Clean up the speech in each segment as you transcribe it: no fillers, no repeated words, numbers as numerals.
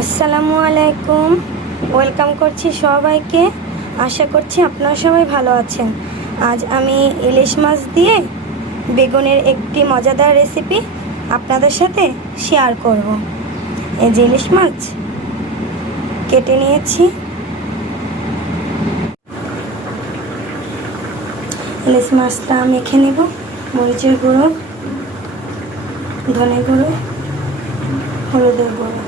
আসসালামু আলাইকুম। ওয়েলকাম করছি সবাইকে। আশা করছি আপনারা সবাই ভালো আছেন। আজ আমি ইলিশ মাছ দিয়ে বেগুনের একটি মজাদার রেসিপি আপনাদের সাথে শেয়ার করব। এই যে ইলিশ মাছ কেটে নিয়েছি। ইলিশ মাছটা মেখে নেব। মরিচের গুঁড়ো, ধনে গুঁড়ো, হলুদের গুঁড়ো।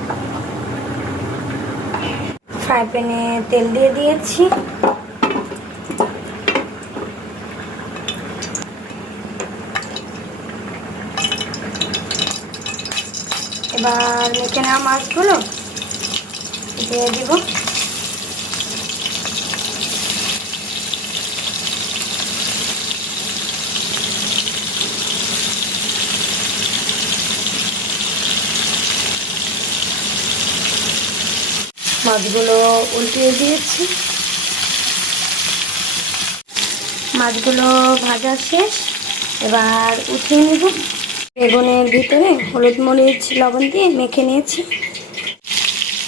ফ্রাই প্যানে তেল দিয়ে দিয়েছি। এবার মেখে নেওয়া মাছগুলো দিয়ে দিব। মাছগুলো উল্টিয়ে দিয়েছি। মাছগুলো ভাজা শেষ, এবার উঠিয়ে নেব। বেগুনের ভিতরে হলুদ মরিচ লবণ দিয়ে মেখে নিয়েছি।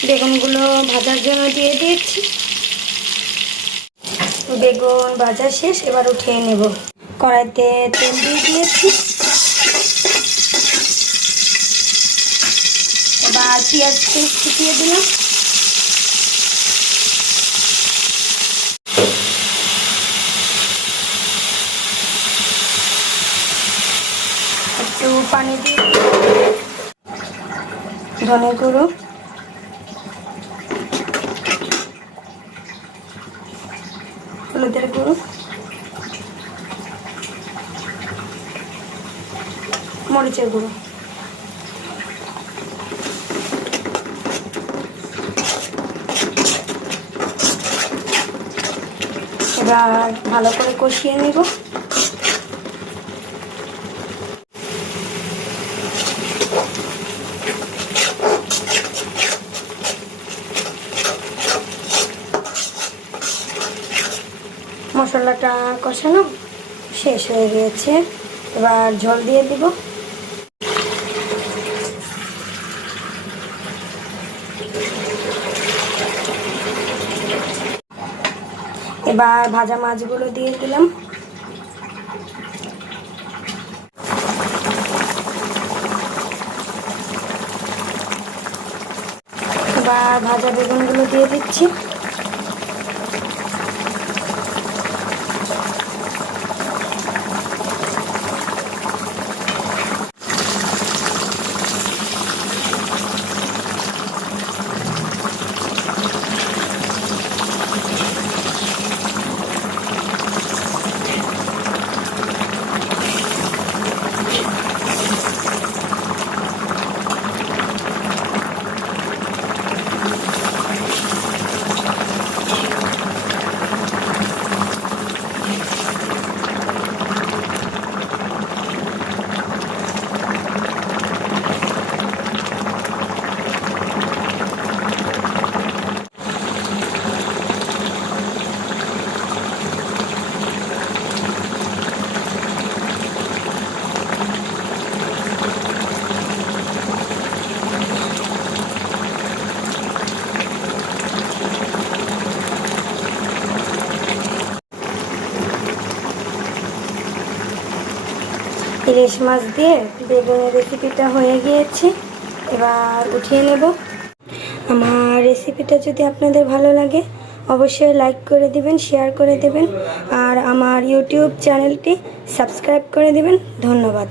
বেগুনগুলো ভাজার জন্য দিয়ে দিয়েছি। বেগুন ভাজা শেষ, এবার উঠিয়ে নেব। কড়াইতে তেল দিয়ে দিয়েছি। এবার পেঁয়াজ পেস্ট ছিটিয়ে দিলাম। একটু পানি দিয়ে ধনে গুঁড়ো, হলুদের গুঁড়ো, মরিচের গুঁড়ো। এবার ভালো করে কষিয়ে নেব। মশলাটা কষানো শেষ হয়ে গিয়েছে। এবার ঝোল দিয়ে দিব। এবার ভাজা মাছগুলো দিয়ে দিলাম। এবার ভাজা বেগুনগুলো দিয়ে দিচ্ছি। ইলিশ মাছ দিয়ে বেগুনের রেসিপিটা হয়ে গিয়েছে। এবার উঠিয়ে নেব। আমার রেসিপিটা যদি আপনাদের ভালো লাগে অবশ্যই লাইক করে দিবেন, শেয়ার করে দেবেন, আর আমার ইউটিউব চ্যানেলটি সাবস্ক্রাইব করে দিবেন। ধন্যবাদ।